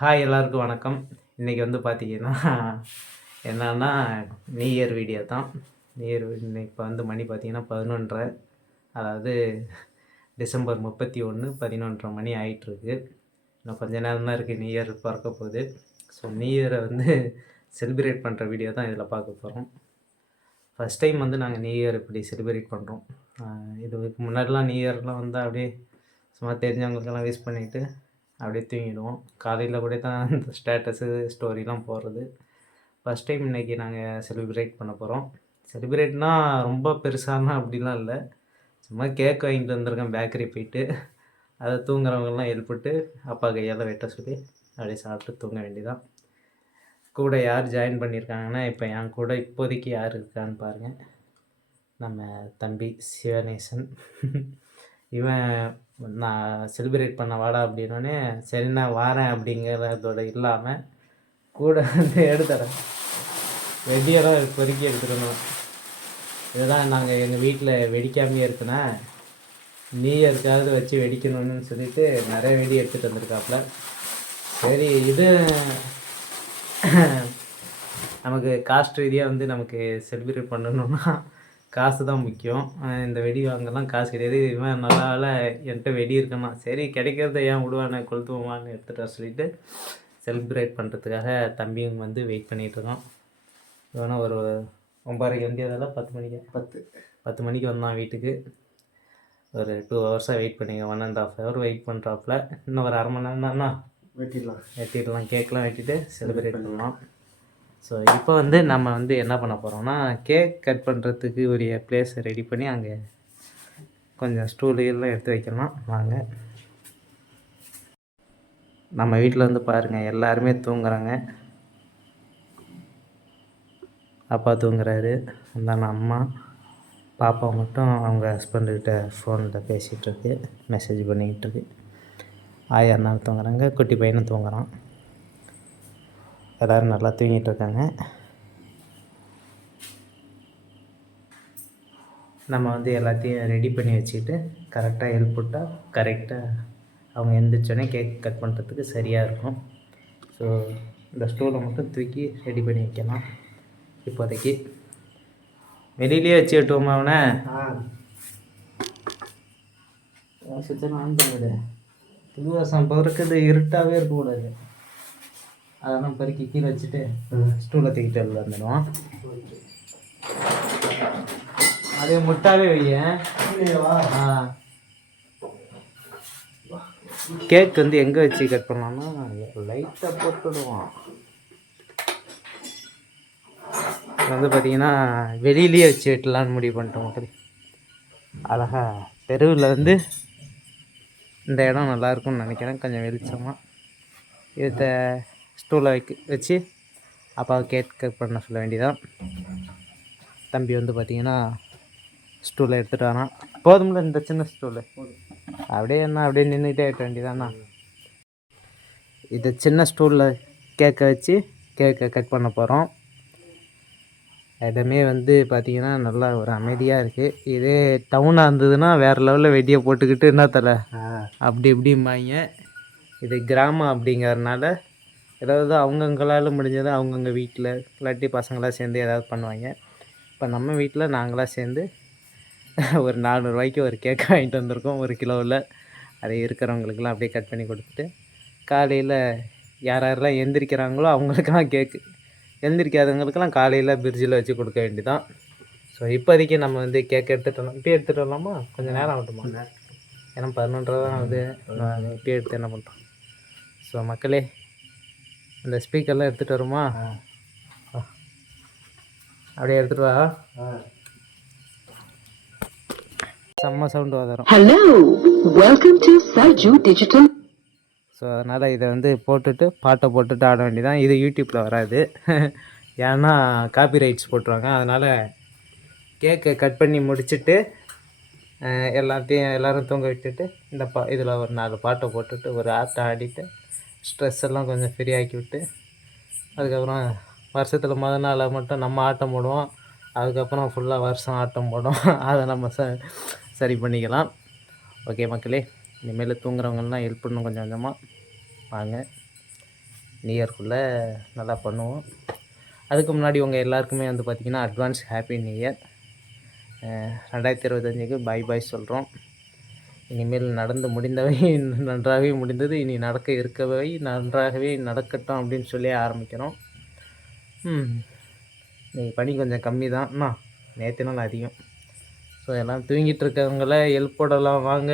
Hi எல்லாருக்கும் வணக்கம். இன்றைக்கி வந்து பார்த்தீங்கன்னா என்னன்னா நியூ இயர் வீடியோ தான். நியூ இயர் இப்போ வந்து மணி பார்த்தீங்கன்னா 11:30, அதாவது டிசம்பர் 31 11:30 மணி ஆகிட்டுருக்கு. இன்னும் கொஞ்ச நேரம் தான் இருக்குது நியூ இயர் பிறக்க போகுது. ஸோ நியூ இயரை வந்து செலிப்ரேட் பண்ணுற வீடியோ தான் இதில் பார்க்க போகிறோம். ஃபஸ்ட் டைம் வந்து நாங்கள் நியூ இயர் இப்படி செலிப்ரேட் பண்ணுறோம். இதுக்கு முன்னாடிலாம் நியூ இயர்லாம் வந்து அப்படியே சும்மா தெரிஞ்சவங்களுக்கெல்லாம் விஷ் பண்ணிவிட்டு அப்படியே தூங்கிடுவோம். காலையில் கூட தான் இந்த ஸ்டேட்டஸு ஸ்டோரிலாம் போடுறது. ஃபஸ்ட் டைம் இன்றைக்கி நாங்கள் செலிப்ரேட் பண்ண போகிறோம். செலிப்ரேட்னால் ரொம்ப பெருசாலாம் அப்படிலாம் இல்லை. சும்மா கேக் வாங்கிட்டு வந்திருக்கேன் பேக்கரி போயிட்டு. அதை தூங்குறவங்கலாம் எழுப்பிட்டு அப்பா கையால் வெட்ட சொல்லி அப்படியே சாப்பிட்டு தூங்க வேண்டியதான். கூட யார் ஜாயின் பண்ணியிருக்காங்கன்னா, இப்போ என் கூட இப்போதைக்கு யார் இருக்கான்னு பாருங்கள். நம்ம தம்பி சிவநேசன். இவன் நான் செலிப்ரேட் பண்ண வாடா அப்படின்னோடனே சரி நான் வாரேன் அப்படிங்கிறதோட இல்லாமல் கூட வந்து எடுத்துறேன் வெடியெல்லாம் பொறுக்கி எடுத்துக்கணும். இதெல்லாம் நாங்கள் எங்கள் வீட்டில் வெடிக்காமையே இருக்குன்னா நியூ இயர்க்காவது வச்சு வெடிக்கணும்னு சொல்லிட்டு நிறைய வெடி எடுத்துகிட்டு வந்திருக்காப்புல. சரி இது நமக்கு காஸ்ட் ரீதியாக வந்து நமக்கு செலிப்ரேட் பண்ணணுன்னா காசு தான் முக்கியம். இந்த வெடி வாங்கலாம் காசு கிடையாது. இவன் நல்ல வேலை என்கிட்ட வெடி இருக்குன்னா சரி கிடைக்கிறத ஏன் விடுவானே கொளுத்துவோமான்னு எடுத்துகிட்டு வர சொல்லிவிட்டு செலிப்ரேட் பண்ணுறதுக்காக தம்பியும் வந்து வெயிட் பண்ணிகிட்ருக்கான். இவனா ஒரு 9:30 வந்தியதெல்லாம் 10 மணிக்கு 10 மணிக்கு வந்தான் வீட்டுக்கு. ஒரு 2 ஹவர்ஸாக வெயிட் பண்ணிங்க. 1.5 ஹவர் வெயிட் பண்ணுறாப்புல. இன்னும் ஒரு அரை மணி நேரம் தானா வெட்டிடலாம் கேக்லாம் வெட்டிட்டு செலிப்ரேட் பண்ணலாம். ஸோ இப்போ வந்து நம்ம வந்து என்ன பண்ண போகிறோம்னா கேக் கட் பண்ணுறதுக்கு உரிய பிளேஸை ரெடி பண்ணி அங்கே கொஞ்சம் ஸ்டூலெல்லாம் எடுத்து வைக்கலாம். வாங்க. நம்ம வீட்டில் வந்து பாருங்கள் எல்லாருமே தூங்குறாங்க. அப்பா தூங்குறாரு, அந்தாண்ட அம்மா, பாப்பா மட்டும் அவங்க ஹஸ்பண்டுக்கிட்ட ஃபோனில் பேசிகிட்ருக்கு, மெசேஜ் பண்ணிக்கிட்டுருக்கு. ஆயா நாள் தூங்குறாங்க, குட்டி பையனும் தூங்குறான். எல்லோரும் நல்லா தூங்கிட்டு இருக்காங்க. நம்ம வந்து எல்லாத்தையும் ரெடி பண்ணி வச்சுக்கிட்டு கரெக்டாக எழுப்பிவிட்டால் கரெக்டாக அவங்க எழுந்திரிச்சோடனே கேக் கட் பண்ணுறதுக்கு சரியாக இருக்கும். ஸோ இந்த ஸ்டூலை மட்டும் தூக்கி ரெடி பண்ணி வைக்கலாம். இப்போதைக்கு வெளியிலே வச்சு விட்டுவோமா அவனை? சுத்தமாக ஆன் பண்ணிவிடு. புது வருஷம் பிறக்குது, இருட்டாகவே இருக்கக்கூடாது. அதெல்லாம் பெருக்கி கீழே வச்சுட்டு ஸ்டூலை தூக்கிட்டு வெளில வந்துடுவான். அதே முட்டாவே வையேன். கேக் வந்து எங்கே வச்சு கட் பண்ணலாம்னா லைட்டாக போட்டுடுவான். வந்து பார்த்தீங்கன்னா வெளியிலேயே வச்சு வெட்டலான்னு முடிவு பண்ணிட்டோம் மக்கள். அழகாக தெருவில் வந்து இந்த இடம் நல்லாயிருக்கும்னு நினைக்கிறேன். கொஞ்சம் வெளிச்சமாக இதை ஸ்டூலை வச்சு அப்பாவை கேக் கட் பண்ண சொல்ல வேண்டியதான். தம்பி வந்து பார்த்திங்கன்னா ஸ்டூலை எடுத்துகிட்டு வரான். போதும்ல இந்த சின்ன ஸ்டூலு அப்படியே நின்றுக்கிட்டே இருக்க வேண்டியதாண்ணா. இது சின்ன ஸ்டூலில் கேக்கை வச்சு கேக்கை கட் பண்ண போகிறோம். இடமே வந்து பார்த்திங்கன்னா நல்லா ஒரு அமைதியாக இருக்குது. இதே டவுனாக இருந்ததுன்னா வேறு லெவலில் வெடியை போட்டுக்கிட்டு என்ன தலை அப்படி இப்படிம்பாங்க. இது கிராமம் அப்படிங்கிறதுனால ஏதாவது அவங்கவுங்களால் முடிஞ்சதை அவங்கவுங்க வீட்டில் இல்லாட்டி பசங்களாக சேர்ந்து ஏதாவது பண்ணுவாங்க. இப்போ நம்ம வீட்டில் நாங்களாக சேர்ந்து ஒரு 400 ரூபாய்க்கு ஒரு கேக் வாங்கிட்டு வந்திருக்கோம் 1 கிலோவில். அதை இருக்கிறவங்களுக்கெல்லாம் அப்படியே கட் பண்ணி கொடுத்துட்டு காலையில் யாரெல்லாம் எந்திரிக்கிறாங்களோ அவங்களுக்கெல்லாம் கேக்கு, எழுந்திரிக்காதவங்களுக்கெல்லாம் காலையில் பிரிட்ஜில் வச்சு கொடுக்க வேண்டியதான். ஸோ இப்போதைக்கு நம்ம வந்து கேக் எடுத்துகிட்டு வரலாமா? கொஞ்சம் நேரம் ஆகட்டுமா? ஏன்னா 11:30 தான் ஆகுது. இப்பயே எடுத்து என்ன பண்ணுறோம்? ஸோ மக்களே அந்த ஸ்பீக்கர்லாம் எடுத்துகிட்டு வருமா? அப்படியே எடுத்துகிட்டு வா. செம்ம சவுண்டு வரும். Hello, welcome to Sarju digital. So அதனால் இதை வந்து போட்டுட்டு பாட்டை போட்டுட்டு ஆட வேண்டியதான். இது யூடியூப்பில் வராது. ஏன்னா காப்பிரைட்ஸ் போட்டுருவாங்க. அதனால் கேக்கை கட் பண்ணி முடிச்சுட்டு எல்லோரும் தூங்க விட்டுட்டு இந்த இதில் ஒரு 4 பாட்டை போட்டுட்டு ஒரு ஆட்டம் ஆடிட்டு ஸ்ட்ரெஸ் எல்லாம் கொஞ்சம் ஃப்ரீ ஆக்கி விட்டு அதுக்கப்புறம் வருஷத்தில் முதல் நாள் மட்டும் நம்ம ஆட்டம் போடுவோம். அதுக்கப்புறம் ஃபுல்லாக வருஷம் ஆட்டம் போடும். அதை நம்ம சரி பண்ணிக்கலாம். ஓகே மக்களே, இனிமேல் தூங்குறவங்கலாம் ஹெல்ப் பண்ணணும் கொஞ்சம் கொஞ்சமாக. வாங்க நியூ இயர்க்குள்ளே நல்லா பண்ணுவோம். அதுக்கு முன்னாடி உங்கள் எல்லாருக்குமே வந்து பார்த்திங்கன்னா அட்வான்ஸ் ஹாப்பி நியூ இயர். 2025க்கு பை பாய் சொல்கிறோம். இனிமேல் நடந்து முடிந்தவை நன்றாகவே முடிந்தது, இனி நடக்க இருக்கவை நன்றாகவே நடக்கட்டும் அப்படின்னு சொல்லி ஆரம்பிக்கிறோம். இன்றைக்கி பனி கொஞ்சம் கம்மி தான், நேற்று நாள் அதிகம். ஸோ எல்லாம் தூங்கிட்டு இருக்கவங்கள எழுப்போடலாம் வாங்க.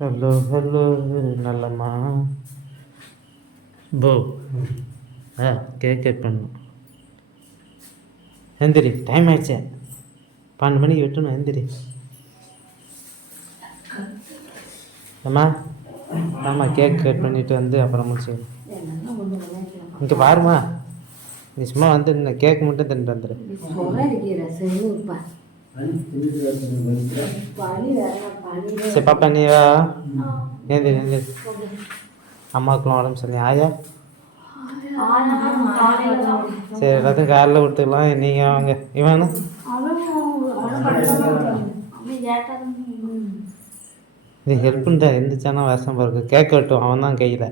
ஹலோ ஹலோ நல்லம்மா போ. கேக் கட் பண்ணணும். எந்திரி, டைம் ஆயிடுச்சு. 12 மணிக்கு வெட்டணும். எந்திரி அம்மா. ஆமாம், கேக் கட் பண்ணிவிட்டு வந்து அப்புறம் முடிச்சுக்கணும். இங்கே பாருமா, நீ சும்மா வந்து இந்த கேக் மட்டும் தின்ட்டு வந்துடு. சரி பாப்பா, நீ வா. ஏந்திரி ஏந்திரி. அம்மாவுக்குலாம் உடம்பு சொல்லி ஆயா. சரி, எல்லாத்தையும் காலையில் கொடுத்துக்கலாம். நீங்கள் வாங்க. இவனு நீ ஹெல்ப் பண்ணிட்டா எந்திரிச்சானா வருஷம் பிறகு கேக் வெட்டும். அவன் தான் கையில்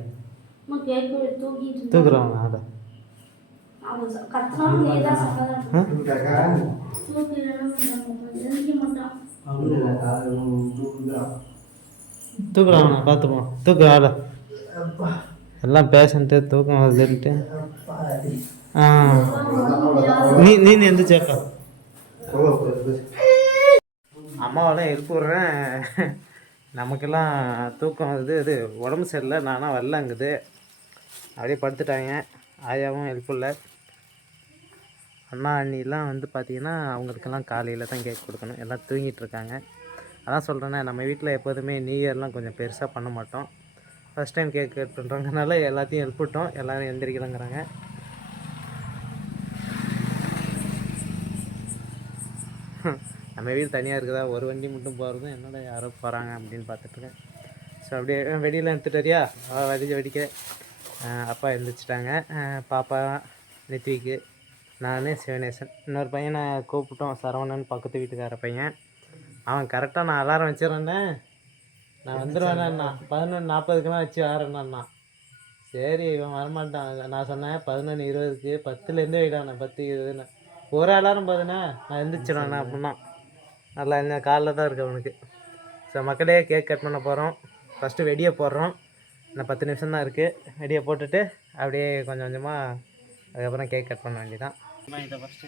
தூக்குறவன். அதை தூக்குறான், பார்த்துப்போம். தூக்கு ஆட. எல்லாம் பேஷண்ட்டு தூக்கம் வருதுன்ட்டு. நீ எந்திரிச்சாக்கா. அம்மாவெல்லாம் எழுப்பி விட்றேன். நமக்கெல்லாம் தூக்கம் வருது. இது உடம்பு சரியில்லை, நானாக வரலங்குது. அப்படியே படுத்துட்டாங்க. ஆயாவும் ஹெல்ப் இல்லை. அண்ணா அண்ணிலாம் வந்து பார்த்திங்கன்னா அவங்களுக்கெல்லாம் காலையில் தான் கேக் கொடுக்கணும். எல்லாம் தூங்கிட்டுருக்காங்க. அதான் சொல்கிறேன்னே, நம்ம வீட்டில் எப்போதுமே நியூ இயர்லாம் கொஞ்சம் பெருசாக பண்ண மாட்டோம். ஃபஸ்ட் டைம் கேக் கட் பண்ணுறதுனால எல்லாத்தையும் ஹெல்ப் விட்டோம். எல்லோரும் எந்திரிக்கலங்கிறாங்க. நம்ம வீடு தனியாக இருக்குதா, ஒரு வண்டி மட்டும் போகிறதும் என்னோட யாரோ போகிறாங்க அப்படின்னு பார்த்துட்ருக்கேன். ஸோ அப்படியே வெடியெல்லாம் எடுத்துகிட்டு வரியா? வெடிக்க அப்பா எழுந்திரிச்சிட்டாங்க. பாப்பா, நித்விக்கு, நான், சிவனேசன், இன்னொரு பையனை கூப்பிட்டோம், சரவணன், பக்கத்து வீட்டுக்கார பையன். அவன் கரெக்டாக நான் அலாரம் வச்சிடறேன்னே, நான் வந்துடுவேண்ணா 11:40க்குலாம் வச்சு ஆறேண்ணா. சரி இவன் வரமாட்டான். நான் சொன்னேன் 11:20க்கு, 10லேருந்தே வைடாண்ணே, 10:20ன்னு. ஒரு அலாரம் போதுண்ணே, நான் எழுந்திரிச்சிடுவேண்ணே அப்படின்னா. நல்லா என்ன காலில் தான் இருக்குது அவனுக்கு. ஸோ மக்களே, கேக் கட் பண்ண போகிறோம். ஃபஸ்ட்டு வெடியை போடுறோம். இன்னும் 10 நிமிஷம் தான் இருக்குது. வெடியை போட்டுட்டு அப்படியே கொஞ்சம் கொஞ்சமாக அதுக்கப்புறம் கேக் கட் பண்ண வேண்டியதான். இதை ஃபஸ்ட்டு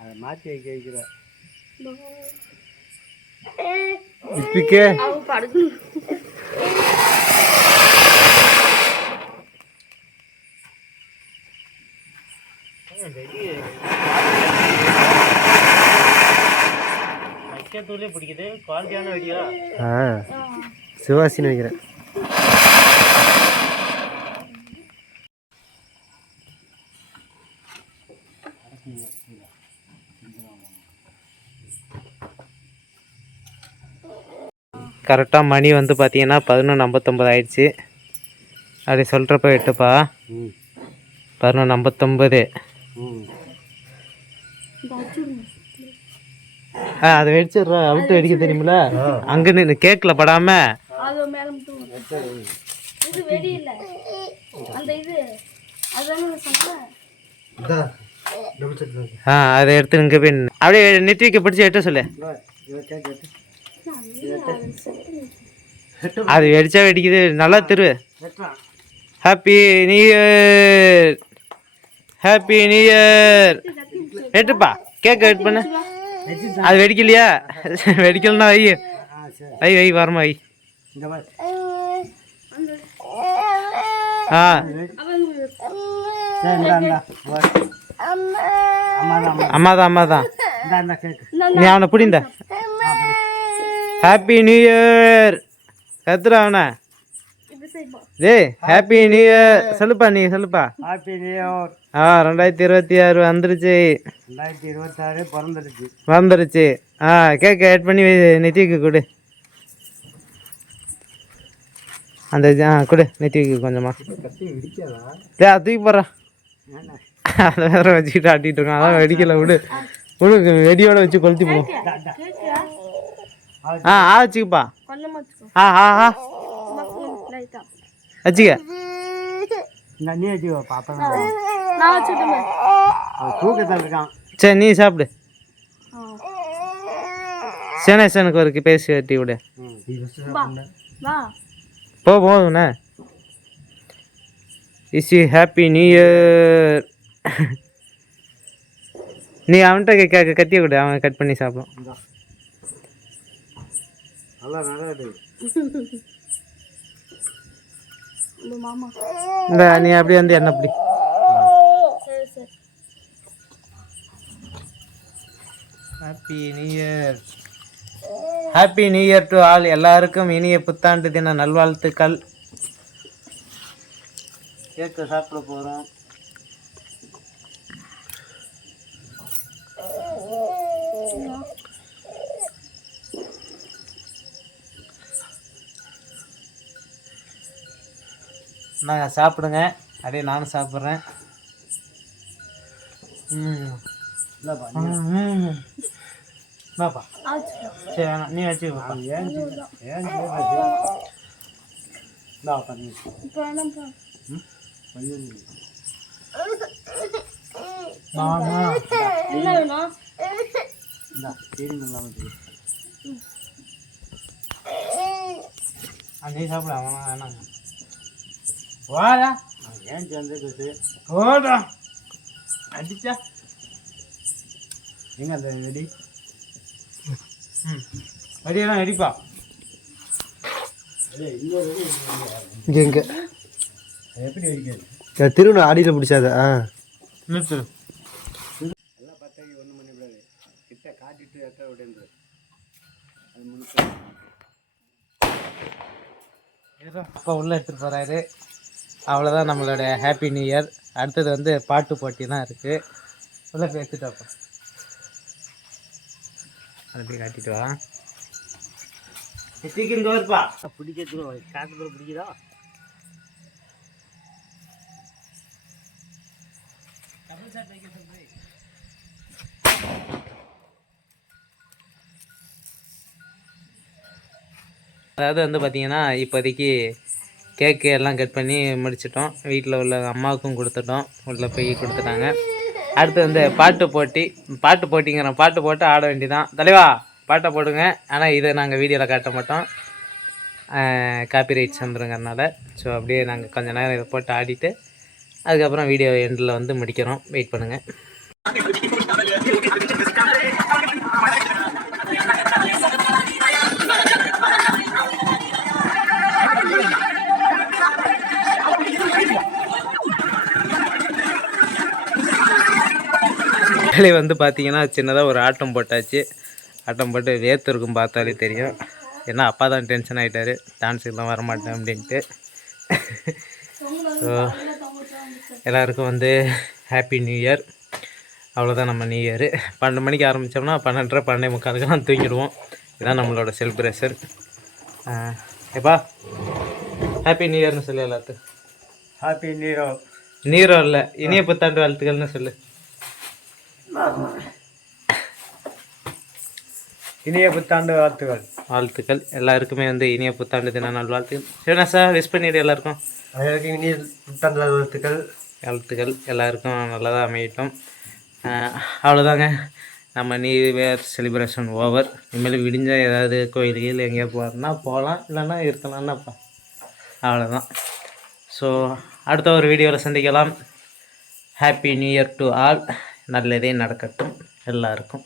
அதை மாற்றி வைக்கிற இப்படிக்கே வைக்கத்தூளே பிடிக்குது. குவாலிட்டியான வெடியா? சிவாசின்னு வைக்கிறேன். கரெக்டாக மணி வந்து பார்த்தீங்கன்னா 11:59 ஆயிடுச்சு. அப்படி சொல்கிறப்ப எட்டுப்பா. 11:59. அதை வெடிச்சிடுறா. அவுட்டு வெடிக்க தெரியுமில? அங்கே நின்று கேக்கில் படாமல். அதை எடுத்து இங்கே போய் அப்படியே நெத்திக்கு பிடிச்சி எட்ட சொல்லு. அது வெடிச்சா வெடிக்குது. நல்லா திரு. Happy new year, happy new year. எட்டுப்பா, கேக் வெயிட் பண்ணு. அது வெடிக்கலையா? வெடிக்கலன்னா வை வை வை வரமா வை. அம்மாதான் அம்மாதான். நீ அவனை பிடிந்த. ஹாப்பி நியூ இயர் கத்துறா அவனை. டேய் ஹாப்பி நியூ இயர் சொல்லுப்பா. நீ சொல்லுப்பா. Happy new year. 2026 வந்துருச்சு. 2026 பிறந்துருச்சு. கேக் ஆட் பண்ணி நித்திக்கு கொடு. அந்த கொடு நெத்தி வைக்க கொஞ்சமா தூக்கி போடுறேன். அதை வேற வச்சுக்கிட்டு ஆட்டிகிட்டு இருக்கோம். அதான் வெடிக்கலை. விடு விடு, வெடியோட வச்சு கொளுத்தி போ. வச்சுக்கப்பா. வச்சுக்க. சரி நீ சாப்பிடு. சேனேசனுக்கு ஒரு பேசி வெட்டி விடு. போதுண்ணே. Happy new year. நீ அவன்கிட்ட கத்திய விடு, அவன் கட் பண்ணி சாப்பிடும். இந்த நீ அப்படியே வந்து என்ன அப்படி. Happy new year. Happy new year to all. எல்லாருக்கும் இனிய புத்தாண்டு தின நல்வாழ்த்துக்கள். கேக்க சாப்பிட போகிறோம். நாங்கள் சாப்பிடுங்க, அப்படியே நானும் சாப்பிட்றேன். என்னப்பா சரி வேணாம், நீ வச்சுக்கோப்பா. நீ சாப்பிட வேணாங்க. வாடா ஏன் சேர்ந்து ஓடா அடிச்சா எங்க அந்த வெடி. வெடியெல்லாம் வெடிப்பா. இங்கே எப்படி வெடிக்காது? திருவண்ணா ஆடியில் பிடிச்சாத. நிறுத்து. எல்லாம் பத்தாக்கி ஒன்றும் பண்ணிவிடாது. கிட்ட காட்டிட்டு எட்ட விடுன்றது. அப்பா உள்ளே எடுத்துகிட்டு போகிறாரு. அவ்வளோதான் நம்மளோட ஹாப்பி நியூ இயர். அடுத்தது வந்து பாட்டு போட்டி தான் இருக்குது. உள்ளே போய் எடுத்துட்டாப்பா. அப்படி காட்டிட்டு வா. இங்கே வருப்பா. பிடிக்கிறது காட்டுறது பிடிக்குதா? அதாவது வந்து பார்த்திங்கன்னா இப்போதைக்கு கேக்கு எல்லாம் கட் பண்ணி முடிச்சிட்டோம். வீட்டில் உள்ள அம்மாவுக்கும் கொடுத்துட்டோம். உள்ளே போய் கொடுத்துட்டாங்க. அடுத்து வந்து பாட்டு போட்டிங்கிறோம். பாட்டு போட்டு ஆட வேண்டியதான். தலைவா பாட்டை போடுங்க. ஆனால் இதை நாங்கள் வீடியோவில் காட்ட மாட்டோம், காப்பிரைட்ஸ் வந்துருங்கிறனால. ஸோ அப்படியே நாங்கள் கொஞ்சம் நேரம் இதை போட்டு ஆடிட்டு அதுக்கப்புறம் வீடியோ எண்டில் வந்து முடிக்கிறோம். வெயிட் பண்ணுங்கள். வந்து பார்த்தீங்கன்னா சின்னதாக ஒரு ஆட்டம் போட்டாச்சு. ஆட்டம் போட்டு வேர்த்திருக்கும், பார்த்தாலே தெரியும். ஏன்னா அப்பா தான் டென்ஷன் ஆகிட்டார், டான்ஸுக்கெலாம் வரமாட்டேன் அப்படின்ட்டு. ஸோ எல்லாருக்கும் வந்து ஹாப்பி நியூ இயர். அவ்வளோதான் நம்ம நியூ இயர். 12 மணிக்கு ஆரம்பித்தோம்னா 12:30 12:45 தூங்கிடுவோம். இதுதான் நம்மளோட செலிப்ரேஷன். எப்பா ஹாப்பி நியூ இயர்னு சொல்லு எல்லாத்துக்கும். ஹாப்பி நீரோ இல்லை, இனிய புத்தாண்டு வாழ்த்துக்கள்னு சொல்லு. இனிய புத்தாண்டு வாழ்த்துக்கள் எல்லாருக்குமே வந்து இனிய புத்தாண்டு தின நாள் வாழ்த்துக்கள். சரிண்ணா சார், விஷ் பண்ணிவிடு எல்லாருக்கும். இனிய புத்தாண்டு வாழ்த்துக்கள். எல்லாருக்கும் நல்லதாக அமையட்டும். அவ்வளோதாங்க, நம்ம நியூ இயர் செலிப்ரேஷன் ஓவர். இனிமேல் விடிஞ்சால் ஏதாவது கோயிலுக்கு எங்கேயா போகிறோன்னா போகலாம், இல்லைன்னா இருக்கலாம்னாப்பா. அவ்வளோதான். ஸோ அடுத்த ஒரு வீடியோவில் சந்திக்கலாம். Happy new year to all. நல்லதே நடக்கட்டும் எல்லாருக்கும்.